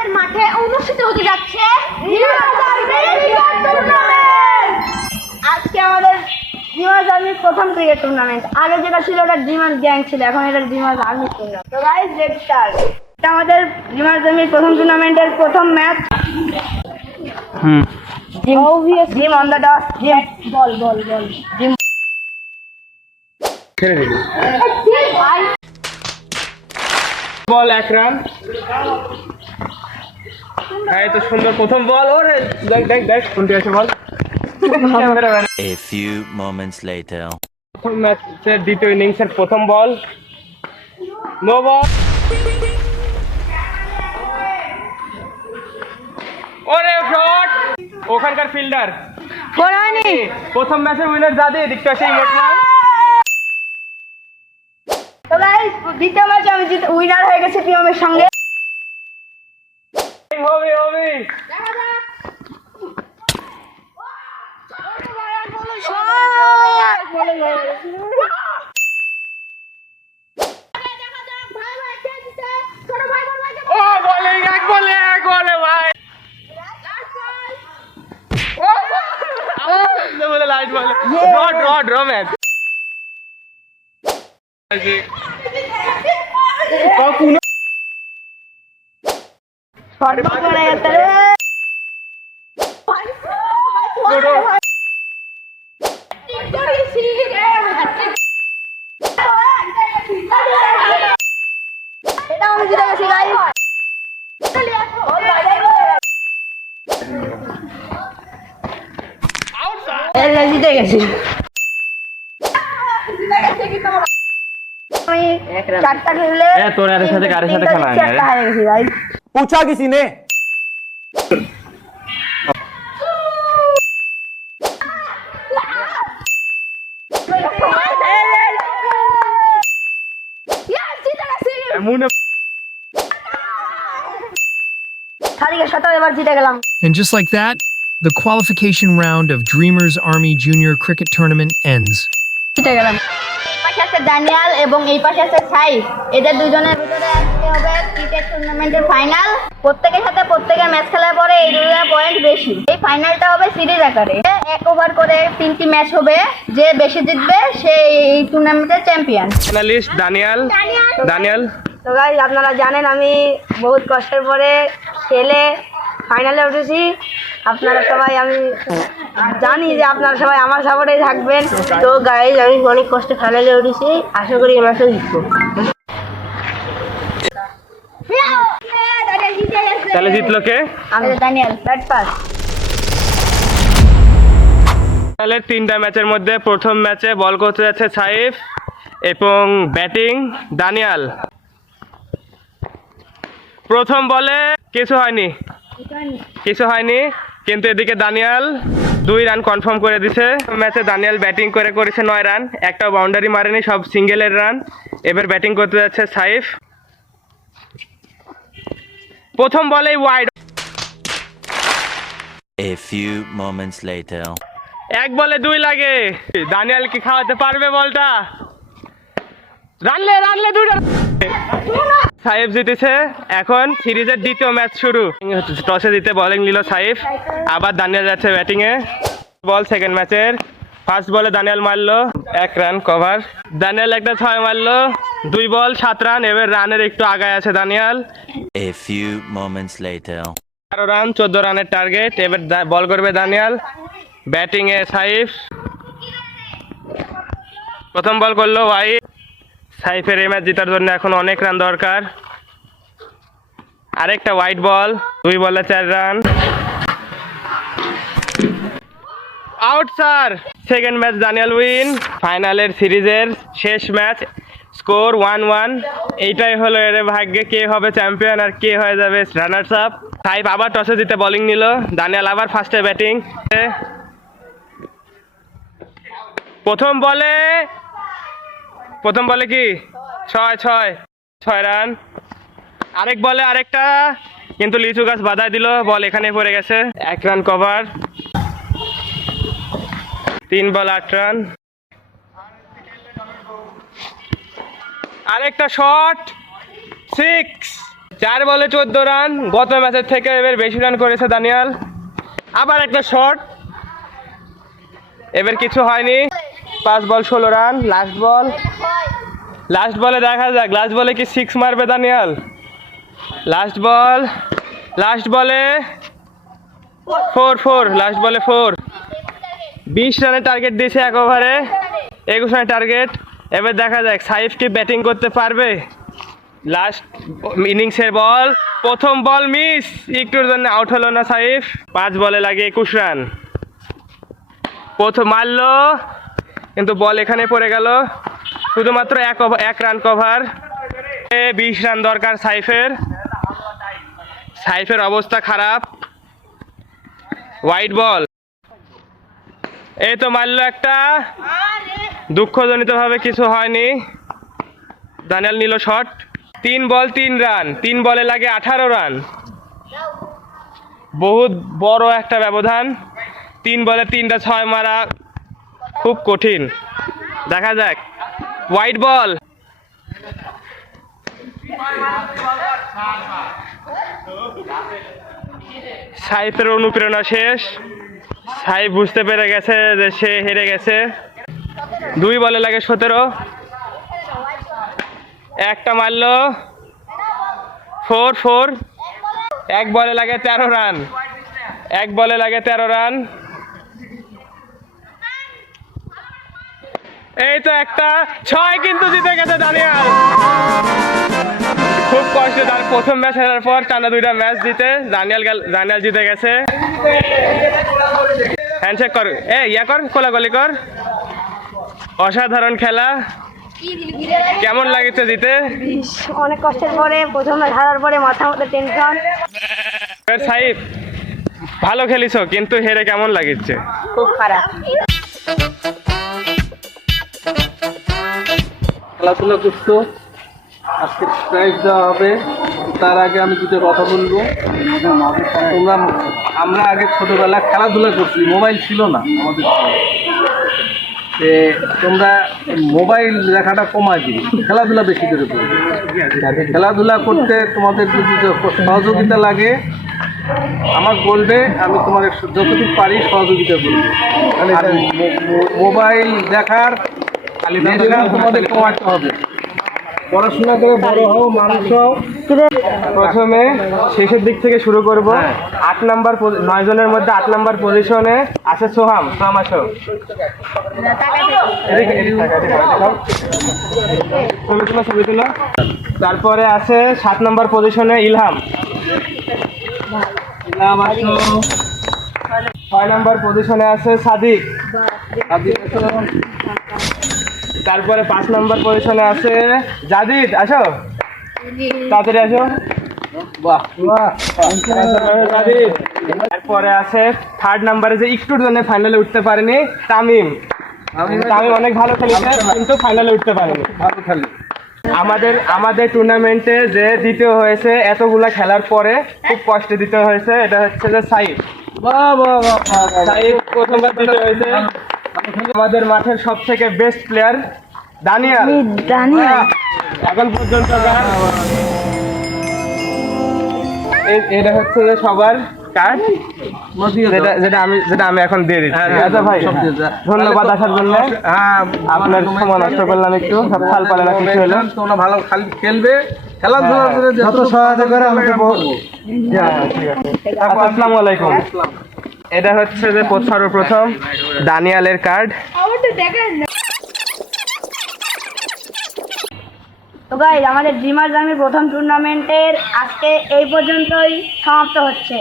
আদালতের মাঠে অনুষ্ঠিত হতে যাচ্ছে আজকে আমাদের ডিমার্স আর্মির প্রথম ক্রিকেট টুর্নামেন্ট। আগে যেটা ছিল ওটা ডিমার্স গ্যাং ছিল, এখন এটা ডিমার্স আর্মি টুর্নামেন্ট। তো গাইস লেটস স্টার্ট। এটা আমাদের ডিমার্স আর্মির প্রথম টুর্নামেন্টের প্রথম match. Gym on the dot. Gym ball gym ball 1 run. হ্যাঁ তো সুন্দর প্রথম বল। ওরে দেখ কোনটি আছে বল। A few moments later. প্রথম ম্যাচের দ্বিতীয় ইনিংসের প্রথম বল, নো বল। ওরে শট, ওখানকার ফিল্ডার ফোরানি। প্রথম ম্যাচের উইনার যাদের দিকটা সেই মোটমান। তো গাইস দ্বিতীয় ম্যাচে আমি উইনার হয়ে গেছি প্রিয়মের সঙ্গে। হবে ও বলে এক বলে ভাই। বলে লাইট বলে ড্র ম্যাচ। এটা আমি জিতে গেছি গাইস। জিতে গেছি আমি। চারটা খেললে তোর আর সাথে কারের সাথে খেলা হয় না রে। হারে গেছি গাইস। पूछा किसी ने মুনে সাদিকের সাথে এবার জিতে গেলাম। And just like that, the qualification round of Dreamers Army Junior Cricket Tournament ends. জিতে গেলাম। পাশে আছে দানিয়াল এবং এই পাশে আছে সাইফ। এদের দুজনের ভিতরে আজকে হবে ক্রিকেট টুর্নামেন্টের ফাইনাল। প্রত্যেকের সাথে প্রত্যেকে ম্যাচ খেলার পরে এই দুজনের পয়েন্ট বেশি। এই ফাইনালটা হবে সিরিজ আকারে, 1 ওভার করে 3টি ম্যাচ হবে। যে বেশি জিতবে সে এই টুর্নামেন্টের চ্যাম্পিয়ন। ফাইনালিস্ট দানিয়াল। তো গাইস আপনারা জানেন আমি বহুত কষ্টের পরে খেলে ফাইনালে উঠেছি। আপনারা সবাই, আমি জানি যে আপনারা সবাই আমার সাপোর্টে থাকবেন। তো গাইস আমি অনেক কষ্টে ফাইনালে উঠেছি, আশা করি এই ম্যাচে জিতবো। তাহলে জিতলো কে? আমি দানিয়াল ব্যাট পাস। তাহলে 3টা ম্যাচের মধ্যে প্রথম ম্যাচে বল করতে যাচ্ছে সাইফ এবং ব্যাটিং দানিয়াল। প্রথম বলে কিছু হয়নি, কিন্তু এদিকে দানিয়াল 2 রান কনফার্ম করে দিছে। ম্যাচে দানিয়াল ব্যাটিং করেছে 9 রান, একটাও বাউন্ডারি মারেনি, সব সিঙ্গেলের রান। এবার ব্যাটিং করতে যাচ্ছে সাইফ। প্রথম বলেই wide. A few moments later. 1 বলে 2 লাগে। দানিয়াল কি খাওয়াতে পারবে বলটা? রানলে 2টা। সাইফ জিতেছে। এখন সিরিজের দ্বিতীয় ম্যাচ শুরু। টসে জিতে বোলিং নিল সাইফ, আবার দানিয়াল যাচ্ছে ব্যাটিং এ। বল সেকেন্ড ম্যাচের। ফার্স্ট বলে দানিয়াল মারলো 1 রান কভার। দানিয়াল একটা 6 মারলো, 2 বল 7 রান। এবার রানের একটু আগায় আছে Daniyal. A few moments later. 12 run, 14 রানের টার্গেট। এবার বল করবে দানিয়াল, ব্যাটিং এ সাইফ। প্রথম বল করলো ওয়াইড। সাইফের এই ম্যাচ জেতার জন্য এখন অনেক রান দরকার। আরেকটা ওয়াইড বল, 2 বলে 4 run. Out sir. Second match Daniyal win. ফাইনালের সিরিজের শেষ ম্যাচ, স্কোর 1-1। এইটাই হলো এর ভাগ্যে কে হবে চ্যাম্পিয়ন আর কে হয়ে যাবে রানার্স আপ। সাইফ আবার টসে জিতে বোলিং নিল, দানিয়াল আবার ফার্স্টে ব্যাটিং। প্রথম বলে কি 6 রান। আরেক বলে আরেকটা, কিন্তু লিচু গাছ বাধাই দিল, বল এখানে পড়ে গেছে। 1 রান কভার। 3 বল 8 রান। আরেকটা শট, 6। 4 বলে 14 রান, গত ম্যাচের থেকে এবার বেশি রান করেছে দানিয়াল। আবার একটা শট, এবার কিছু হয়নি। 5 বল 16 রান, লাস্ট বলে দেখা যাক, লাস্ট বলে কি 6 মারবে দানিয়াল। লাস্ট বলে 4, লাস্ট বলে 4। 20 রানের টার্গেট দিয়েছে এক ওভারে, 21 রানের টার্গেট। এবার দেখা যাক সাইফ কি ব্যাটিং করতে পারবে। লাস্ট ইনিংসের বল, প্রথম বল মিস, একটুর জন্য আউট হলো না সাইফ। 5 বলে লাগে 21 রান। প্রথম মারলো কিন্তু বল এখানে পড়ে গেল, শুধুমাত্র 1 রান কভার। 20 রান দরকার সাইফের অবস্থা খারাপ। হোয়াইট বল, এই তো মারলো একটা, দুঃখজনিত ভাবে কিছু হয়নি। দানিয়াল নিল শট। 3 বল 3 রান, 3 বলে লাগে 18 রান, বহুত বড় একটা ব্যবধান। 3 বলে 3টা 6 মারা খুব কঠিন। দেখা যাক হোয়াইট বল, সাইফের অনুপ্রেরণা শেষ। সাইফ বুঝতে পেরে গেছে যে সে হেরে গেছে। 2 বলে লাগে 17, একটা মারলো 4, 1 বলে লাগে 13 রান, 1 বলে লাগে 13 রান। এই তো একটা 6, কিন্তু জিতে গেছে দানিয়াল। খুব কষ্টে তার প্রথম ম্যাচ হারার পর টানা 2টা ম্যাচ জিতে দানিয়াল জিতে গেছে। হ্যান্ডশেক কর, কোলাকুলি কর। অসাধারণ খেলা, কেমন লাগছে জিতে? অনেক কষ্টের পরে প্রথমে হারার পরে মাথার মধ্যে টেনশন। সাইফ ভালো খেলিছো, কিন্তু হেরে কেমন লাগছে? খুব খারাপ। খেলাধুলা করছো, আজকে প্রাইজ দেওয়া হবে। তার আগে আমি দুটো কথা বলবো। আমরা আগে ছোটবেলা খেলাধুলা করছি, মোবাইল ছিল না আমাদের সময়। তোমরা মোবাইল দেখাটা কমায় দিবে, খেলাধুলা বেশি করে করবে। খেলাধুলা করতে তোমাদের যদি সহযোগিতা লাগে আমার বলবে, আমি তোমার যতটুকু পারি সহযোগিতা করবো। আর মোবাইল দেখার তোমাদের কমাতে হবে। পড়াশোনা করে বড় হও, মানুষ হও। প্রথমে শেষের দিক থেকে শুরু করব। 8 নাম্বার 9 জনের মধ্যে 8 নাম্বার পজিশনে আছে সোহাম। আসো, ছবি তুলো। তারপরে আছে 7 নাম্বার পজিশনে ইলহাম। 6 নাম্বার পজিশনে আছে সাদিক। তারপরে 5 নাম্বার পজিশনে আছে জাদিদ। আসো, তাড়াতাড়ি আসো। জাদিদ। তারপরে আছে 3rd নাম্বারে যে একটুর জন্য ফাইনালে উঠতে পারেনি, তামিম অনেক ভালো খেলেছে, কিন্তু ফাইনালে উঠতে পারেনি। ভালো খেলে আমাদের টুর্নামেন্টে যে দ্বিতীয় হয়েছে এতগুলা খেলার পরে, খুব কষ্টে দ্বিতীয় হয়েছে, এটা হচ্ছে যে সাইফ। সাইফ প্রথমবার দ্বিতীয় হয়েছে। আমাদের মাঠের সব থেকে বেস্ট প্লেয়ার দানিয়াল। এখন পর্যন্ত এটা হচ্ছে যে সবার কার্ড, যেটা আমি এখন দিয়ে দিচ্ছি। আচ্ছা ভাই, ধন্যবাদ আসার জন্য। আপনার সময় নষ্ট করলাম একটু, সব ফাল পালে না কিছু হলো। তোমরা ভালো খেলবে, খেলাধুলা করে যত সহায়তা করে আমাকে বলবো। আসসালামু আলাইকুম। এটা হচ্ছে যে সর্বপ্রথম দানিয়ালের কার্ড। তো গাইস, আমাদের ড্রিমার্স আর্মির প্রথম টুর্নামেন্টের আজকে এই পর্যন্তই সমাপ্ত হচ্ছে।